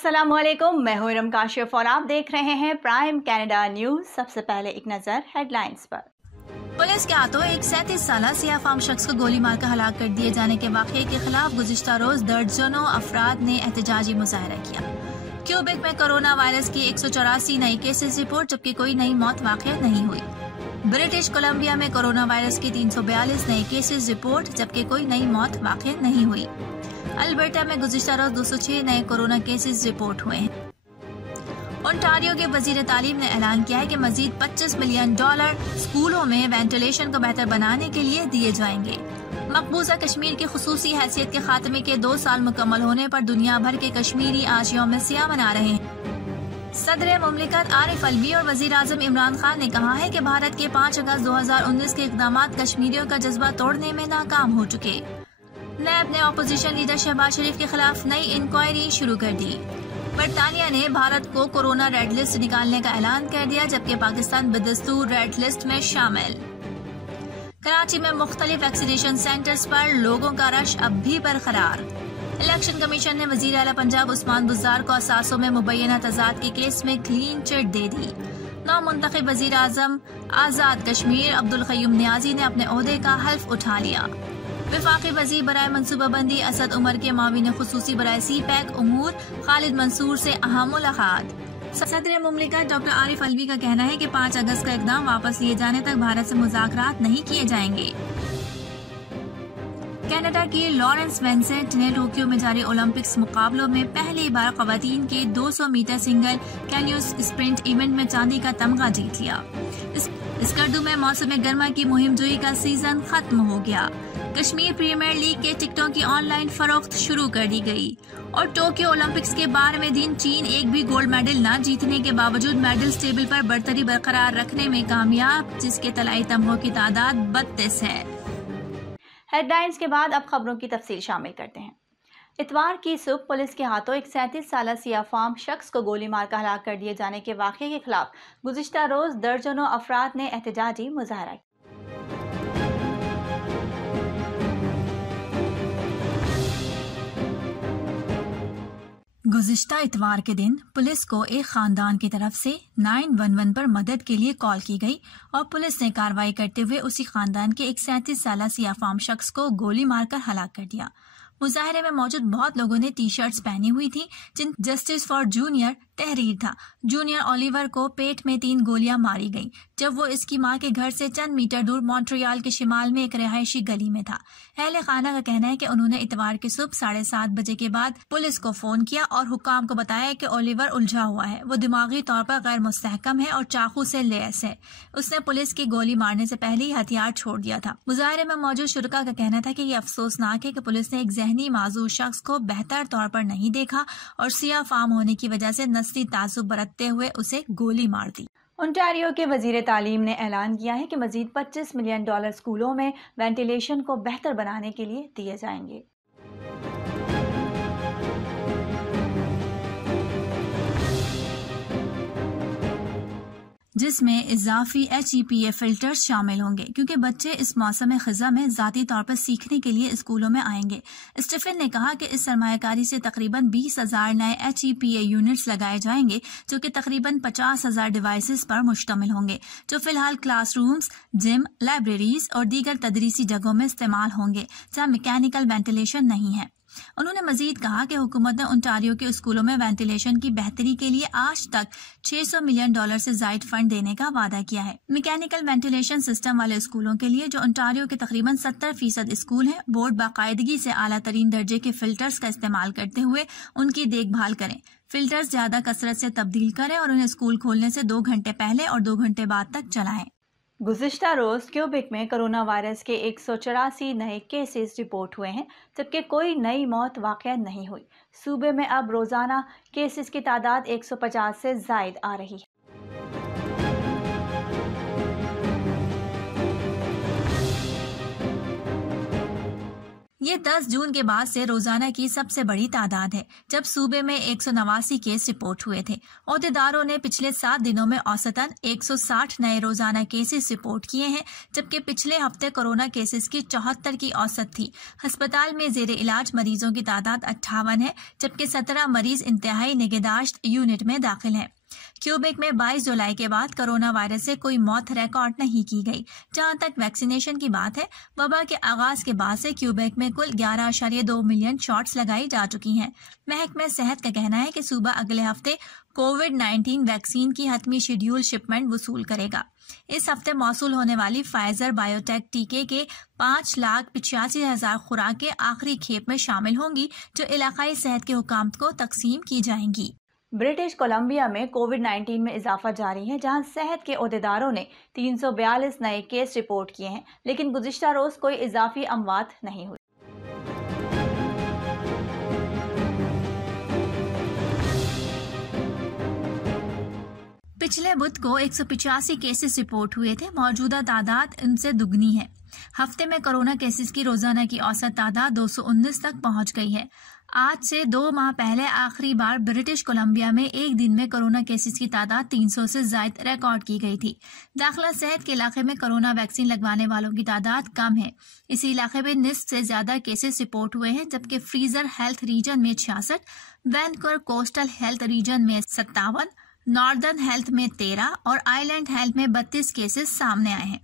अस्सलामुअलैकुम, मैं हूं इरम काशिफ और आप देख रहे हैं प्राइम कनाडा न्यूज। सबसे पहले एक नजर हेडलाइंस पर। पुलिस के हाथों एक 37 साल सियाह फाम शख्स को गोली मारकर हलाक कर दिए जाने के वाक़ये के खिलाफ गुज़िश्ता रोज दर्जनों अफराद ने एहतजाजी मुजाहरा किया। क्यूबेक में कोरोना वायरस की 184 नई केसेस रिपोर्ट, जबकि कोई नई मौत वाक़या नहीं हुई। ब्रिटिश कोलंबिया में कोरोना वायरस की 342 नए केसेस रिपोर्ट, जबकि कोई नई मौत वाक़या नहीं हुई। अल्बर्टा में गुज़िश्ता रोज 206 नए कोरोना केसेस रिपोर्ट हुए हैं। ओंटारियो के वजीर तालीम ने ऐलान किया है कि मजीद $25 मिलियन स्कूलों में वेंटिलेशन को बेहतर बनाने के लिए दिए जाएंगे। मकबूजा कश्मीर की खुसूसी हैसियत के खात्मे के 2 साल मुकम्मल होने पर दुनिया भर के कश्मीरी आज यौम सियाह मना रहे हैं। सदर मुमलिकत आरिफ अलवी और वजीर आजम इमरान खान ने कहा है कि भारत के 5 अगस्त 2019 के इकदाम कश्मीरियों का जज्बा तोड़ने में नाकाम हो चुके। नैब ने अपोजिशन लीडर शहबाज शरीफ के खिलाफ नई इंक्वायरी शुरू कर दी। बरतानिया ने भारत को कोरोना रेड लिस्ट निकालने का ऐलान कर दिया, जबकि पाकिस्तान बदस्तूर रेड लिस्ट में शामिल। कराची में मुख्तलिफ वैक्सीनेशन सेंटर्स पर लोगों का रश अब भी बरकरार। इलेक्शन कमीशन ने वजीर आला पंजाब उस्मान बुज़दार को असासों में मुबैना तजाद के केस में क्लीन चिट दे दी। नौ मुंतखब वजीर आजम आजाद कश्मीर अब्दुल क़य्यूम नियाजी ने अपने ओहदे का हल्फ उठा लिया। वफाकी वज़ीर बराए मनसूबाबंदी असद उमर के माविन खुसूसी बराए CPAC उमूर खालिद मंसूर से अहम मुलाकात। सदर मुमलिकत डॉक्टर आरिफ अलवी का कहना है कि 5 अगस्त का इकदाम वापस लिए जाने तक भारत से मुज़ाकरात नहीं किए जाएंगे। कनाडा की लॉरेंस वेंसेंट ने टोक्यो में जारी ओलंपिक्स मुकाबलों में पहली बार खवातीन के 200 मीटर सिंगल कैन्योस स्प्रिंट इवेंट में चांदी का तमगा जीत लिया। स्कर्दू में मौसम गर्मा की मुहिम जोई का सीजन खत्म हो गया। कश्मीर प्रीमियर लीग के टिकटों की ऑनलाइन फरोख्त शुरू कर दी गई। और टोक्यो ओलंपिक्स के 12वें दिन चीन एक भी गोल्ड मेडल न जीतने के बावजूद मेडल टेबल पर बरतरी बरकरार रखने में कामयाब, जिसके तलाई तमगों की तादाद 32 है। हेडलाइंस के बाद अब खबरों की तफसील शामिल करते हैं। इतवार की सुबह पुलिस के हाथों एक 37 साल सियाह फाम शख्स को गोली मारकर हलाक कर दिए जाने के वाक़ये के खिलाफ गुज़िश्ता रोज दर्जनों अफराद ने एहतजाजी मुजाहरा किया। गुज़िश्ता इतवार के दिन पुलिस को एक खानदान की तरफ से 911 पर मदद के लिए कॉल की गई और पुलिस ने कार्रवाई करते हुए उसी खानदान के एक 37 साल सियाह फाम शख्स को गोली मारकर हलाक कर दिया। मुजाहरे में मौजूद बहुत लोगों ने टी-शर्ट्स पहनी हुई थी जिन जस्टिस फॉर जूनियर तहरीर था। जूनियर ओलिवर को पेट में 3 गोलियां मारी गई जब वो इसकी मां के घर से चंद मीटर दूर मॉन्ट्रियल के शिमाल में एक रिहायशी गली में था। अहले खाना का कहना है कि उन्होंने इतवार की सुबह 7:30 बजे के बाद पुलिस को फोन किया और हुक्काम को बताया कि ओलिवर उलझा हुआ है, वो दिमागी तौर पर गैर मुस्तहकम है और चाकू से लैस है। उसने पुलिस की गोली मारने से पहले ही हथियार छोड़ दिया था। मुजाहरे में मौजूद शुरका का कहना था कि ये अफसोसनाक है कि पुलिस ने एक जहनी माजूर शख्स को बेहतर तौर पर नहीं देखा और सियाह फाम होने की वजह से नस्ली तासुब बरतते हुए उसे गोली मार दी। ओंटारियो के वजीर तालीम ने ऐलान किया है कि मजीद $25 मिलियन स्कूलों में वेंटिलेशन को बेहतर बनाने के लिए दिए जाएंगे। जिसमें इजाफी HEPA फिल्टर्स शामिल होंगे, क्योंकि बच्चे इस मौसम ख़ज़ा में ज़ाती तौर पर सीखने के लिए स्कूलों में आएंगे। स्टीफन ने कहा कि इस सरमायाकारी से तकरीबन 20,000 नए HEPA यूनिट्स लगाए जाएंगे, जो कि तकरीबन 50,000 डिवाइसेस पर मुश्तमिल होंगे, जो फिलहाल क्लासरूम्स, जिम, लाइब्रेरीज और दीगर तदरीसी जगहों में इस्तेमाल होंगे जहाँ मैकेनिकल वेंटिलेशन नहीं है। उन्होंने मजीद कहा कि हुकूमत ने ओंटारियो के स्कूलों में वेंटिलेशन की बेहतरी के लिए आज तक $600 मिलियन से जायद फंड देने का वादा किया है। मैकेनिकल वेंटिलेशन सिस्टम वाले स्कूलों के लिए, जो ओंटारियो के तकरीबन 70% स्कूल हैं, बोर्ड बाकायदगी से आला तरीन दर्जे के फिल्टर्स का इस्तेमाल करते हुए उनकी देखभाल करें। फिल्टर्स ज्यादा कसरत से तब्दील करें और उन्हें स्कूल खोलने से 2 घंटे पहले और 2 घंटे बाद तक चलाएं। गुज़िश्ता रोज क्यूबेक में कोरोना वायरस के 184 नए केसेस रिपोर्ट हुए हैं, जबकि कोई नई मौत वाक़या नहीं हुई। सूबे में अब रोजाना केसेस की तादाद 150 से जायद आ रही है। ये 10 जून के बाद से रोजाना की सबसे बड़ी तादाद है, जब सूबे में 189 केस रिपोर्ट हुए थे। ओहदेदारों ने पिछले 7 दिनों में औसतन 160 नए रोजाना केसेस रिपोर्ट किए हैं, जबकि पिछले हफ्ते कोरोना केसेस की 74 की औसत थी। अस्पताल में जेर इलाज मरीजों की तादाद 58 है, जबकि 17 मरीज इंतहाई निगहदाश्त यूनिट में दाखिल हैं। क्यूबेक में 22 जुलाई के बाद कोरोना वायरस से कोई मौत रिकॉर्ड नहीं की गई। जहां तक वैक्सीनेशन की बात है, वबा के आगाज के बाद से क्यूबेक में कुल 11.2 मिलियन शॉट्स लगाई जा चुकी हैं। महकमे सेहत का कहना है कि सूबा अगले हफ्ते कोविड-19 वैक्सीन की हतमी शेड्यूल शिपमेंट वसूल करेगा। इस हफ्ते मौसूल होने वाली फाइजर बायोटेक टीके के 5,85,000 खुराकें आखिरी खेप में शामिल होंगी, जो इलाकाई सेहत के हुकाम को तकसीम की जाएंगी। ब्रिटिश कोलंबिया में कोविड-19 में इजाफा जारी है, जहां सेहत के ओहदेदारों ने 342 नए केस रिपोर्ट किए हैं, लेकिन गुज़िश्ता रोज कोई इजाफी अमवात नहीं हुई। पिछले बुध को 185 केसेस रिपोर्ट हुए थे। मौजूदा तादाद इनसे दुगनी है। हफ्ते में कोरोना केसेस की रोजाना की औसत तादाद 219 तक पहुंच गई है। आज से 2 माह पहले आखिरी बार ब्रिटिश कोलंबिया में एक दिन में कोरोना केसेस की तादाद 300 से ज्यादा रिकॉर्ड की गई थी। दाखिला सेहत के इलाके में कोरोना वैक्सीन लगवाने वालों की तादाद कम है। इसी इलाके में निस्फ से ज्यादा केसेस रिपोर्ट हुए हैं, जबकि फ्रीजर हेल्थ रीजन में 66, वैनकूवर कोस्टल हेल्थ रीजन में 57, नॉर्दर्न हेल्थ में 13 और आइलैंड हेल्थ में 32 केसेस सामने आए हैं।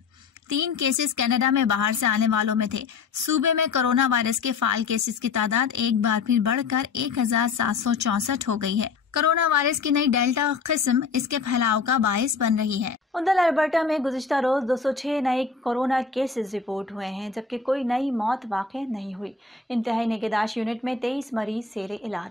3 केसेस कनाडा में बाहर से आने वालों में थे। सूबे में कोरोना वायरस के फाल केसेस की तादाद एक बार फिर बढ़कर 1,764 हो गई है। कोरोना वायरस की नई डेल्टा किस्म इसके फैलाव का बायस बन रही है। उंदल अल्बर्टा में गुज़िश्ता रोज 206 नए कोरोना केसेस रिपोर्ट हुए हैं, जबकि कोई नई मौत वाक़ई नहीं हुई। इंतहाई निगहदाश्त यूनिट में 23 मरीज जेर इलाज।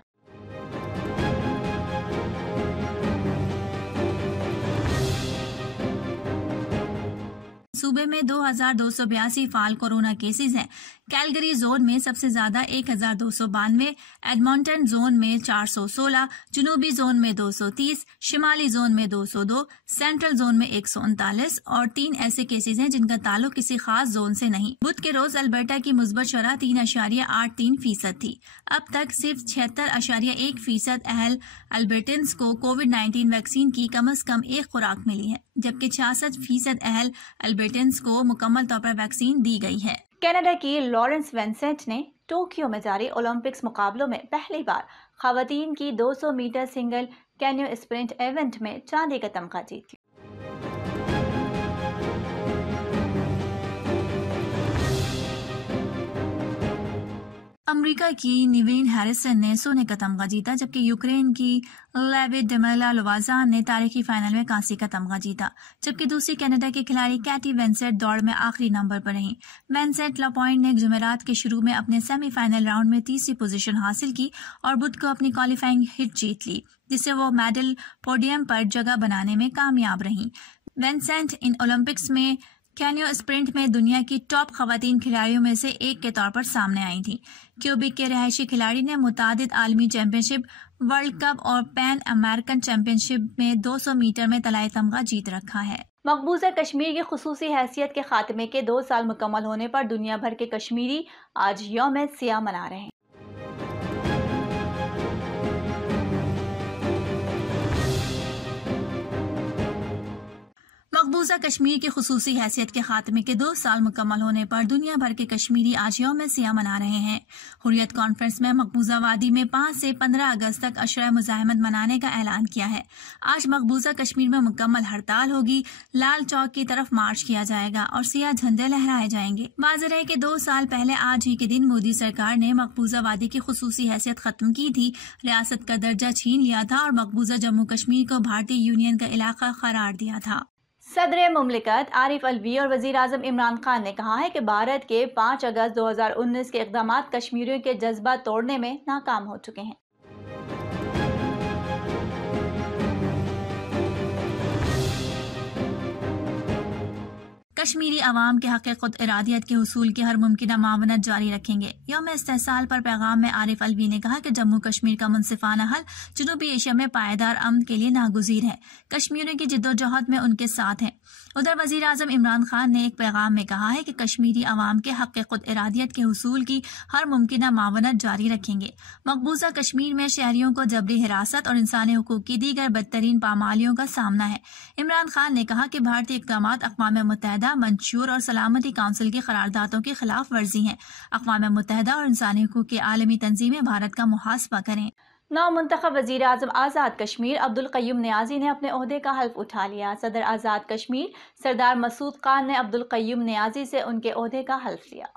सूबे में 2,282 फाल कोरोना केसेस हैं। कैलगरी जोन में सबसे ज्यादा 1,292, एडमंटन जोन में 416, जनूबी जोन में 230, शिमाली जोन में 202, सेंट्रल जोन में 139 और 3 ऐसे केसेस हैं जिनका ताल्लुक किसी खास जोन से नहीं। बुध के रोज अल्बर्टा की मुस्बत शरह 3.83% थी। अब तक सिर्फ 76.1% अहल अल्बर्टन्स को कोविड-19 वैक्सीन की कम से कम एक खुराक मिली है, जबकि 66% अहल अल्बर्टन्स को मुकम्मल तौर पर वैक्सीन दी गई है। कनाडा की लॉरेंस वेंसेंट ने टोक्यो में जारी ओलंपिक्स मुकाबलों में पहली बार खवातीन की 200 मीटर सिंगल कैन्यो स्प्रिंट इवेंट में चांदी का तमगा जीत लिया। अमेरिका की निवेन हैरिसन ने सोने का तमगा जीता, जबकि यूक्रेन की लेविट डेमेला लोवाजान ने तारीखी फाइनल में कांसे का तमगा जीता। जबकि दूसरी कनाडा की खिलाड़ी कैटी वेंसेट दौड़ में आखिरी नंबर पर रही। वेंसेट लापॉइंट ने जुमेरात के शुरू में अपने सेमीफाइनल राउंड में तीसरी पोजीशन हासिल की और बुध को अपनी क्वालिफाइंग हिट जीत ली, जिससे वो मेडल पोडियम पर जगह बनाने में कामयाब रही। वेंसेट इन ओलंपिक्स में कैन्यो स्प्रिंट में दुनिया की टॉप खवातीन खिलाड़ियों में से एक के तौर पर सामने आई थी। क्यूबिक के रहायशी खिलाड़ी ने मुतादिद आलमी चैंपियनशिप, वर्ल्ड कप और पैन अमेरिकन चैंपियनशिप में 200 मीटर में तलाई तमगा जीत रखा है। मकबूजा कश्मीर की खुसूसी हैसियत के खात्मे के 2 साल मुकम्मल होने पर दुनिया भर के कश्मीरी आज यौम सियाह मना रहे हैं। मकबूजा कश्मीर की खुसूसी हैसियत के खात्मे के 2 साल मुकम्मल होने पर दुनिया भर के कश्मीरी आज यौम सियाह मना रहे हैं। हुर्रियत कॉन्फ्रेंस में मकबूजा वादी में 5 से 15 अगस्त तक अशरा मुजाहिमत मनाने का ऐलान किया है। आज मकबूजा कश्मीर में मुकम्मल हड़ताल होगी, लाल चौक की तरफ मार्च किया जाएगा और सियाह झंडे लहराए जाएंगे। वाज़ेह है कि 2 साल पहले आज ही के दिन मोदी सरकार ने मकबूजा वादी की खुसूसी हैसियत खत्म की थी, रियासत का दर्जा छीन लिया था और मकबूजा जम्मू कश्मीर को भारतीय यूनियन का इलाका करार दिया था। सदर मुमलिकत आरिफ अलवी और वज़ीर आज़म इमरान खान ने कहा है कि भारत के 5 अगस्त 2019 के इक़दामात कश्मीरियों के जज्बा तोड़ने में नाकाम हो चुके हैं। कश्मीरी अवाम के हक़ खुद इरादियत के हुसूल की हर मुमकिन मावनत जारी रखेंगे। यौम इस्तेहसाल पर पैगाम में आरिफ अलवी ने कहा कि जम्मू कश्मीर का मुनसिफाना हल जनूबी एशिया में पायदार अमन के लिए नागुज़ीर है। कश्मीरियों की जिद्दोजहद में उनके साथ हैं। उधर वज़ीर आज़म इमरान खान ने एक पैगाम में कहा है कि कश्मीरी अवाम के हक़ खुद इरादियत के हुसूल की हर मुमकिन मावनत जारी रखेंगे। मकबूजा कश्मीर में शहरियों को जबरी हिरासत और इंसानी हुकूक की दीगर बदतरीन पामालियों का सामना है। इमरान खान ने कहा कि भारतीय इक़दामात अक़वाम मुत्तहिदा, मंशूर और सलामती काउंसिल की करारदादों की खिलाफ वर्जी हैं। अक़वाम मुत्तहिदा और इंसानी हुकूक की आलमी तंजीमें भारत का मुहासबा करें। नौमुंतखब वज़ीर आज़म आज़ाद कश्मीर अब्दुल क़य्यूम नियाज़ी ने अपने ओहदे का हल्फ उठा लिया। सदर आज़ाद कश्मीर सरदार मसूद खान ने अब्दुल क़य्यूम नियाज़ी से उनके ओहदे का हल्फ लिया।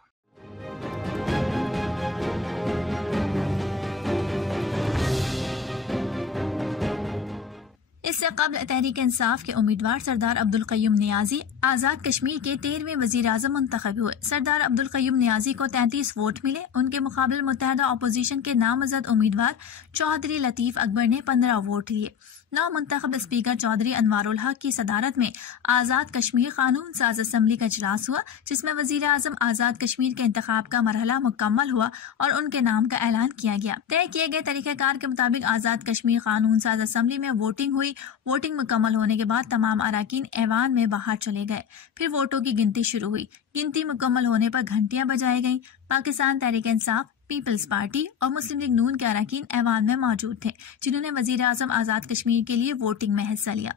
इससे कबल तहरीक इंसाफ के उम्मीदवार सरदार अब्दुल क़य्यूम नियाज़ी आज़ाद कश्मीर के 13वें वज़ीर आज़म मुंतखब हुए। सरदार अब्दुल क़य्यूम नियाज़ी को 33 वोट मिले। उनके मुकाबले मुत्तहिदा अपोजिशन के नामज़द उम्मीदवार चौधरी लतीफ़ अकबर ने 15 वोट लिए। नौमुंतखब स्पीकर चौधरी अनवारुल हक की सदारत में आज़ाद कश्मीर कानून साज असम्बली का इजलास हुआ, जिसमें वज़ीर आज़म आज़ाद कश्मीर के इंतखाब का मरहला मुकम्मल हुआ और उनके नाम का ऐलान किया गया। तय किए गए तरीक़ेकार के मुताबिक आज़ाद कश्मीर कानून साज असम्बली में वोटिंग हुई। वोटिंग मुकम्मल होने के बाद तमाम अराकीन ऐवान में बाहर चले गए। फिर वोटों की गिनती शुरू हुई। गिनती मुकम्मल होने पर घंटियां बजाई गईं। पाकिस्तान तहरीक इंसाफ, पीपल्स पार्टी और मुस्लिम लीग नून के अराकीन ऐवान में मौजूद थे, जिन्होंने वज़ीर आज़म आज़ाद कश्मीर के लिए वोटिंग में हिस्सा लिया।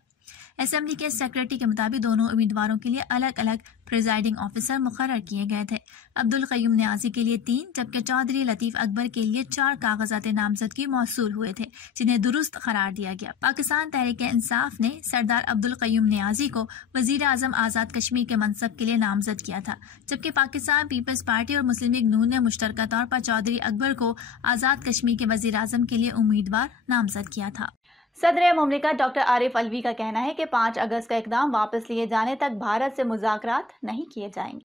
असेंबली के सेक्रेटरी के मुताबिक दोनों उम्मीदवारों के लिए अलग अलग प्रिजाइडिंग ऑफिसर मुकर्रर किए गए थे। अब्दुल क़य्यूम नियाज़ी के लिए 3 जबकि चौधरी लतीफ़ अकबर के लिए 4 कागजात नामजदगी मौसूल हुए थे, जिन्हें दुरुस्त करार दिया गया। पाकिस्तान तहरीक इंसाफ ने सरदार अब्दुल क़य्यूम नियाज़ी को वज़ीर आज़म आज़ाद कश्मीर के मनसब के लिए नामजद किया था, जबकि पाकिस्तान पीपल्स पार्टी और मुस्लिम लीग नून ने मुश्तरका तौर पर चौधरी अकबर को आज़ाद कश्मीर के वज़ीर आज़म के लिए उम्मीदवार नामजद किया था। सदर मुमलिकत डॉक्टर आरिफ अलवी का कहना है कि 5 अगस्त का इक़दाम वापस लिए जाने तक भारत से मुज़ाकरात नहीं किए जाएंगे।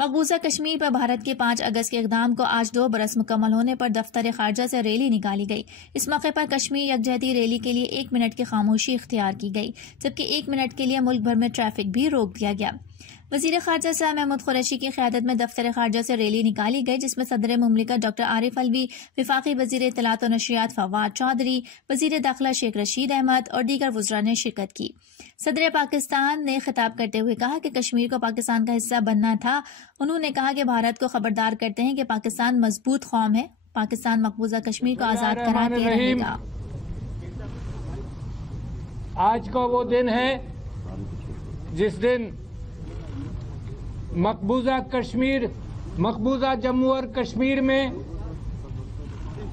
मकबूजा कश्मीर पर भारत के 5 अगस्त के इक़दाम को आज 2 बरस मुकम्मल होने पर दफ्तर खारजा से रैली निकाली गई। इस मौके पर कश्मीर यकजहती रैली के लिए 1 मिनट की खामोशी इख्तियार की गई, जबकि 1 मिनट के लिए मुल्क भर में ट्रैफिक भी रोक दिया गया। वज़ीर खारजा शाह महमूद कुरैशी की क़यादत में दफ्तर खारजा से रैली निकाली गई, जिसमें सदर मुमलिकत डॉक्टर आरिफ अलवी, वफाकी वज़ीर इत्तलात और नशरियात फवाद चौधरी, वज़ीर दाखिला शेख रशीद अहमद और दीगर वज़रा ने शिरकत की। सदर पाकिस्तान ने खिताब करते हुए कहा कि कश्मीर को पाकिस्तान का हिस्सा बनना था। उन्होंने कहा कि भारत को खबरदार करते हैं कि पाकिस्तान मजबूत कौम है। पाकिस्तान मकबूजा कश्मीर को आज़ाद करार के रहेगा। आज का वो दिन है जिस दिन मकबूजा जम्मू और कश्मीर में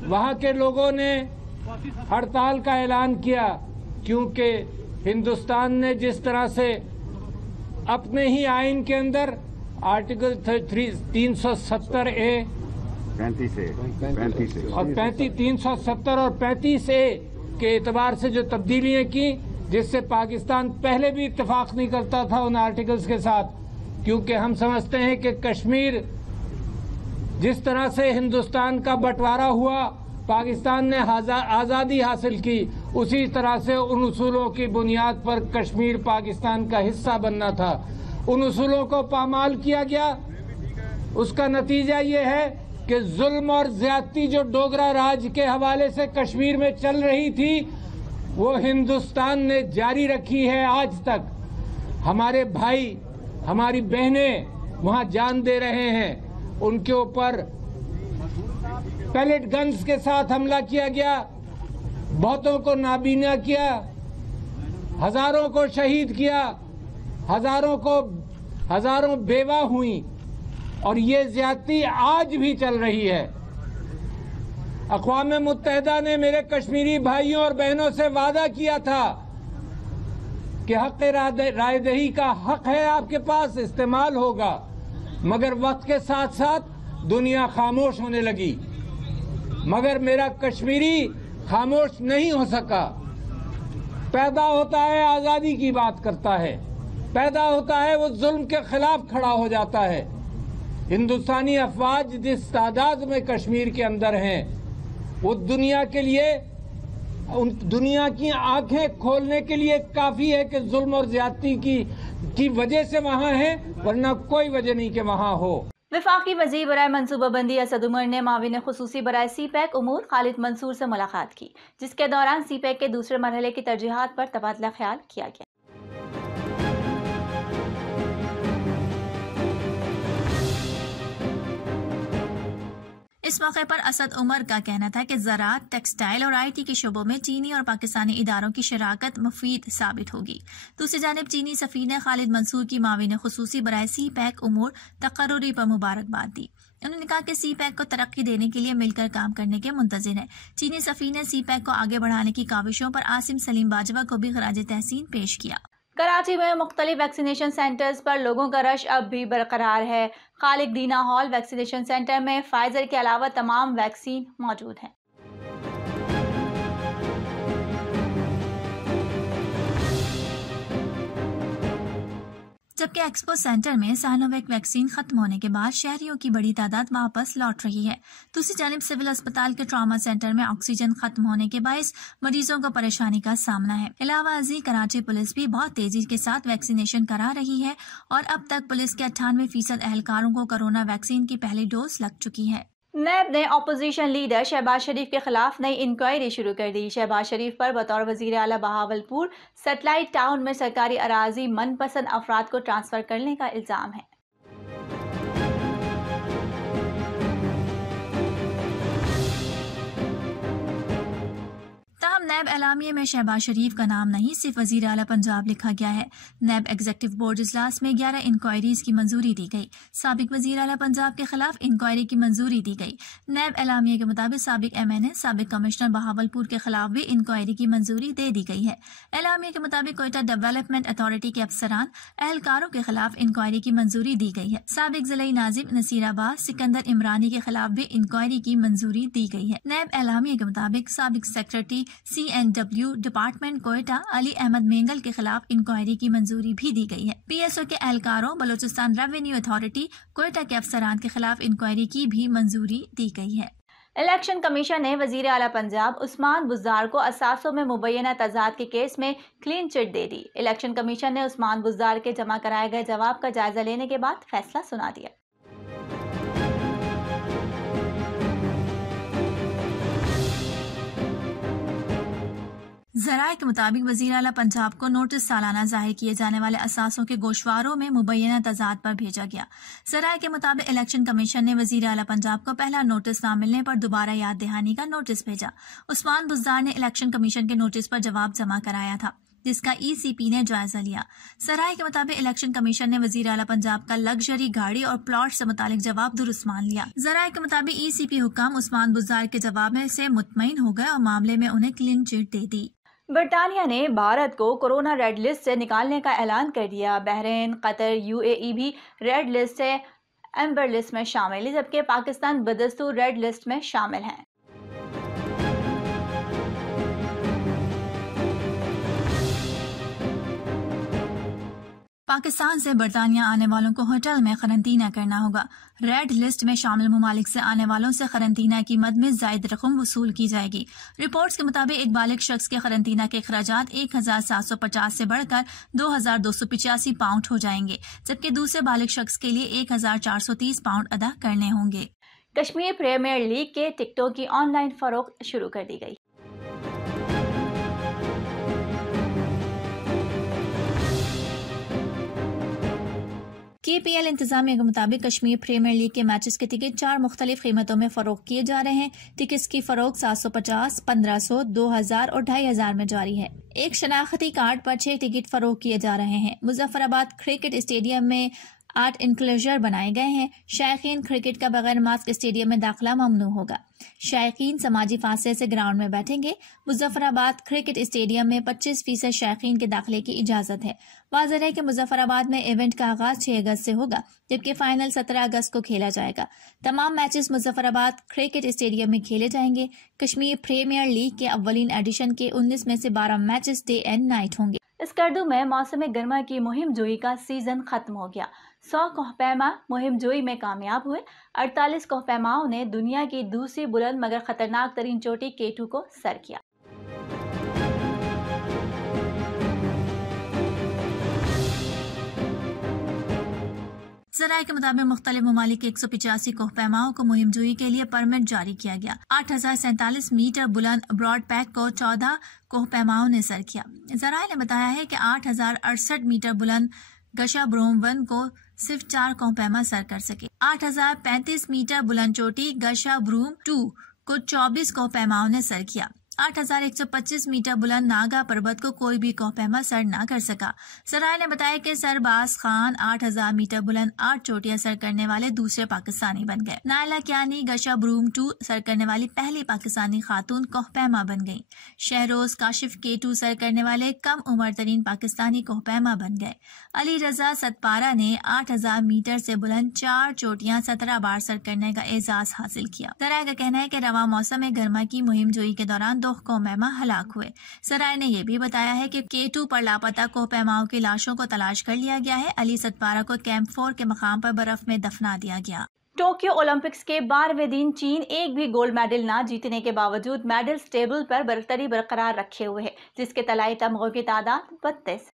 वहाँ के लोगों ने हड़ताल का ऐलान किया, क्योंकि हिंदुस्तान ने जिस तरह से अपने ही आइन के अंदर आर्टिकल 370A और 370 और 35A के एतबार से जो तब्दीलियां की, जिससे पाकिस्तान पहले भी इत्तेफाक नहीं करता था उन आर्टिकल्स के साथ, क्योंकि हम समझते हैं कि कश्मीर जिस तरह से हिंदुस्तान का बंटवारा हुआ, पाकिस्तान ने आज़ादी हासिल की, उसी तरह से उन उसूलों की बुनियाद पर कश्मीर पाकिस्तान का हिस्सा बनना था। उन उसूलों को पामाल किया गया। उसका नतीजा ये है कि जुल्म और ज्यादती जो डोगरा राज के हवाले से कश्मीर में चल रही थी, वो हिंदुस्तान ने जारी रखी है आज तक। हमारे भाई, हमारी बहनें वहां जान दे रहे हैं। उनके ऊपर पैलेट गन्स के साथ हमला किया गया, बहुतों को नाबीना किया, हजारों को शहीद किया, हजारों बेवा हुई, और ये ज्यादती आज भी चल रही है। अक़वाम मुत्तहिदा ने मेरे कश्मीरी भाइयों और बहनों से वादा किया था कि हक़ रायदही का हक है आपके पास, इस्तेमाल होगा, मगर वक्त के साथ साथ दुनिया खामोश होने लगी। मगर मेरा कश्मीरी खामोश नहीं हो सका। पैदा होता है, आज़ादी की बात करता है, पैदा होता है, वो जुल्म के खिलाफ खड़ा हो जाता है। हिंदुस्तानी अफवाज जिस तादाद में कश्मीर के अंदर हैं, वो दुनिया के लिए उन दुनिया की आंखें खोलने के लिए काफी है कि जुल्म और ज्यादती की वजह से वहाँ है, वरना कोई वजह नहीं कि वहाँ हो। वफाकी वज़ीर बराए मनसूबाबंदी असद उमर ने माविन खुसूसी बराए सीपैक उमूर खालिद मंसूर से मुलाकात की, जिसके दौरान सीपैक के दूसरे मरहले की तरजीहात पर तबादला ख्याल किया गया। इस मौके पर असद उमर का कहना था कि ज़राअत, टेक्सटाइल और IT के शोबों में चीनी और पाकिस्तानी इदारों की शराकत मुफीद साबित होगी। दूसरी जानिब चीनी सफ़ीर ने खालिद मंसूर की माविन खुसूसी बराए सीपैक उमूर तकर्रुरी पर मुबारकबाद दी। उन्होंने कहा कि सीपैक को तरक्की देने के लिए मिलकर काम करने के मुंतज़िर है। चीनी सफ़ीर ने सीपैक को आगे बढ़ाने की काविशों पर आसिम सलीम बाजवा को भी खराज तहसीन पेश किया। कराची में मुख्तलिफ वैक्सीनेशन सेंटर्स पर लोगों का रश अब भी बरकरार है। खालिद दीना हॉल वैक्सीनेशन सेंटर में फाइजर के अलावा तमाम वैक्सीन मौजूद हैं। जबकि एक्सपो सेंटर में साइनोवैक वैक्सीन खत्म होने के बाद शहरियों की बड़ी तादाद वापस लौट रही है। दूसरी जानिब सिविल अस्पताल के ट्रॉमा सेंटर में ऑक्सीजन खत्म होने के बायस मरीजों को परेशानी का सामना है। अलावा अजी कराची पुलिस भी बहुत तेजी के साथ वैक्सीनेशन करा रही है और अब तक पुलिस के 98% एहलकारों को कोरोना वैक्सीन की पहली डोज लग चुकी है। नैब ने अपोजिशन लीडर शहबाज शरीफ के खिलाफ नई इंक्वायरी शुरू कर दी। शहबाज शरीफ पर बतौर वजीर आला बहावलपुर सेटेलाइट टाउन में सरकारी अराजी मनपसंद अफराद को ट्रांसफर करने का इल्जाम है। नैब एलामिया में शहबाज शरीफ का नाम नहीं, सिर्फ वजीर आला पंजाब लिखा गया है। नैब एग्जीक्यूटिव बोर्ड इजलास में 11 इंक्वायरीज की मंजूरी दी गई। साबिक वजीर आला पंजाब के खिलाफ इंक्वायरी की मंजूरी दी गई। नैब एलामिया के मुताबिक साबिक MNA, साबिक कमिश्नर बहावलपुर के खिलाफ भी इंक्वायरी की मंजूरी दे दी गई है। एलामिया के मुताबिक कोयटा डेवलपमेंट अथॉरिटी के अफसरान एहलकारों के खिलाफ इंक्वायरी की मंजूरी दी गई है। साबिक जिला नाजिम नसीराबाद सिकंदर इमरानी के खिलाफ भी इंक्वायरी की मंजूरी दी गई है। नैब एलामिया के मुताबिक साबिक secretary CNW department Quetta Ali Ahmed Mengal के खिलाफ इंक्वायरी की मंजूरी भी दी गई है। PSO के एहलकारों, बलोचिस्तान रेवेन्यू अथॉरिटी कोयटा के अफसरान के खिलाफ इंक्वायरी की भी मंजूरी दी गई है। इलेक्शन कमीशन ने वजीर आला पंजाब उस्मान बुज़दार को असासों में मुबैना तजाद के केस में क्लीन चिट दे दी। इलेक्शन कमीशन ने उस्मान बुज़दार के जमा कराए गए जवाब का जायजा लेने के बाद फैसला सुना दिया। ज़राए के मुताबिक वज़ीर आला पंजाब को नोटिस सालाना जाहिर किए जाने वाले असासों के गोशवारों में मुबैना तजाद पर भेजा गया। ज़राए के मुताबिक इलेक्शन कमीशन ने वज़ीर आला पंजाब को पहला नोटिस न मिलने पर दोबारा याद दहानी का नोटिस भेजा। उस्मान बुज़दार ने इलेक्शन कमीशन के नोटिस पर जवाब जमा कराया था, जिसका ECP ने जायजा लिया। ज़राए के मुताबिक इलेक्शन कमीशन ने वज़ीर आला पंजाब का लग्जरी गाड़ी और प्लॉट से मुतालिक जवाब दुरुस्त मान लिया। ज़राए के मुताबिक ECP हुक्म उस्मान बुज़दार के जवाब में से मुतमईन हो गए और मामले में उन्हें क्लीन चिट दे दी। बरतानिया ने भारत को कोरोना रेड लिस्ट से निकालने का ऐलान कर दिया। बहरीन, कतर, UAE भी रेड लिस्ट से एम्बर लिस्ट में शामिल है, जबकि पाकिस्तान बदस्तूर रेड लिस्ट में शामिल है। पाकिस्तान से बरतानिया आने वालों को होटल में करंतना करना होगा। रेड लिस्ट में शामिल ममालिक से आने वालों से करंतना की मद में जायद रकम वसूल की जाएगी। रिपोर्ट्स के मुताबिक एक बालिग शख्स के करंतना के अखराजात 1750 से बढ़कर 2285 पाउंड हो जाएंगे, जबकि दूसरे बालिग शख्स के लिए 1430 पाउंड अदा करने होंगे। कश्मीर प्रीमियर लीग के टिकटों की ऑनलाइन फरोख्त शुरू कर दी गई। KPL इंतजामिया के मुताबिक कश्मीर प्रीमियर लीग के मैचेस के टिकट 4 मुख्तलिफ कीमतों में फरोख्त किए जा रहे हैं। टिकट्स की फरोख्त 750, 1500, 2000 और 2500 में जारी है। एक शनाख्ती कार्ड पर 6 टिकट फरोख्त किए जा रहे हैं। मुजफ्फराबाद क्रिकेट स्टेडियम में 8 इंक्लोजर बनाए गए हैं। शायकीन क्रिकेट का बगैर मास्क स्टेडियम में दाखिला ममनू होगा। शायकीन समाजी फासले से ग्राउंड में बैठेंगे। मुजफ्फराबाद क्रिकेट स्टेडियम में 25% शायकीन के दाखिले की इजाजत है। वाज़ेह है कि मुजफ्फराबाद में इवेंट का आगाज 6 अगस्त से होगा, जबकि फाइनल 17 अगस्त को खेला जाएगा। तमाम मैचेस मुजफ्फराबाद क्रिकेट स्टेडियम में खेले जाएंगे। कश्मीर प्रीमियर लीग के अव्वलीन एडिशन के 19 में से 12 मैचेस डे एंड नाइट होंगे। स्कर्दू में मौसम गर्मा की मुहिम जोई का सीजन खत्म हो गया। 100 कोहपैमा मुहिम जोई में कामयाब हुए। 48 कोहपैमाओं ने दुनिया की दूसरी बुलंद मगर खतरनाक तरीन चोटी K2 को सर किया। जराये के मुताबिक मुख्तलिफ ममालिक के 185 कोहपैमाओं को मुहिमजोई के लिए परमिट जारी किया गया। 8,047 मीटर बुलंद ब्रॉड पैक को 14 कोहपैमाओं ने सर किया। जराये ने बताया है कि 8,068 मीटर बुलंद गशा ब्रोम 1 को सिर्फ 4 कोहपैमा सर कर सके। 8,035 मीटर बुलंद चोटी गशा ब्रूम 2 को 24 कोहपैमाओं ने सर किया। 8,125 मीटर बुलंद नागा पर्वत को कोई भी कोहपैमा सर न कर सका। जराये ने बताया कि सरबाज खान 8,000 मीटर बुलंद 8 चोटियां सर करने वाले दूसरे पाकिस्तानी बन गए। नायला कियानी गशा ब्रूम 2 सर करने वाली पहली पाकिस्तानी खातून कोहपैमा बन गई। शहरोज काशिफ K2 सर करने वाले कम उम्र तरीन पाकिस्तानी कोहपैमा बन गए। अली रजा सतपारा ने 8,000 मीटर से बुलंद 4 चोटियां 17 बार सर करने का एजाज हासिल किया। जराये का कहना है कि रवा मौसम में गर्मा की मुहिम जोई के दौरान 2 कोहपैमा हलाक हुए। जराये ने यह भी बताया है कि K2 पर लापता कोहपैमाओं की लाशों को तलाश कर लिया गया है। अली सतपारा को कैंप 4 के मकाम पर बर्फ में दफना दिया गया। टोक्यो ओलंपिक्स के 12वें दिन चीन एक भी गोल्ड मेडल न जीतने के बावजूद मेडल्स टेबल पर बरतरी बरकरार रखे हुए है, जिसके तलाई तमगों की तादाद 32।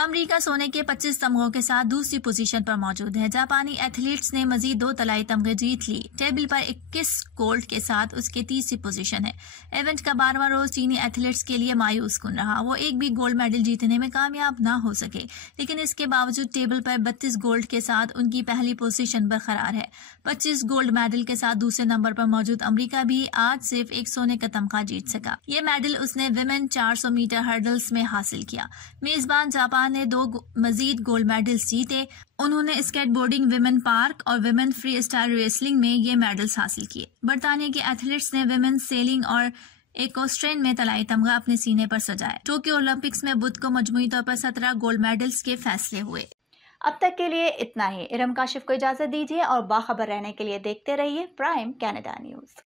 अमेरिका सोने के 25 तमगों के साथ दूसरी पोजीशन पर मौजूद है। जापानी एथलीट्स ने मजीद 2 तलाई तमगे जीत ली। टेबल पर 21 गोल्ड के साथ उसकी तीसरी पोजीशन है। इवेंट का 12वां रोज चीनी एथलीट्स के लिए मायूस कुन रहा। वो एक भी गोल्ड मेडल जीतने में कामयाब न हो सके, लेकिन इसके बावजूद टेबल पर 32 गोल्ड के साथ उनकी पहली पोजीशन बरकरार है। 25 गोल्ड मेडल के साथ दूसरे नंबर पर मौजूद अमेरिका भी आज सिर्फ एक सोने का तमगा जीत सका। ये मेडल उसने विमेन 400 मीटर हर्डल्स में हासिल किया। मेजबान जापान ने 2 मजीद गोल्ड मेडल्स जीते। उन्होंने स्केटबोर्डिंग, विमेन पार्क और विमेन फ्री स्टाइल रेसलिंग में ये मेडल्स हासिल किए। बरतानिया के एथलीट्स ने विमेन सेलिंग और एक्वेस्ट्रियन में तलाई तमगा अपने सीने पर सजाया। टोक्यो ओलंपिक्स में बुध को मजमूई तौर पर 17 गोल्ड मेडल्स के फैसले हुए। अब तक के लिए इतना ही। इरम काशिफ को इजाजत दीजिए और बाखबर रहने के लिए देखते रहिए प्राइम कनाडा न्यूज।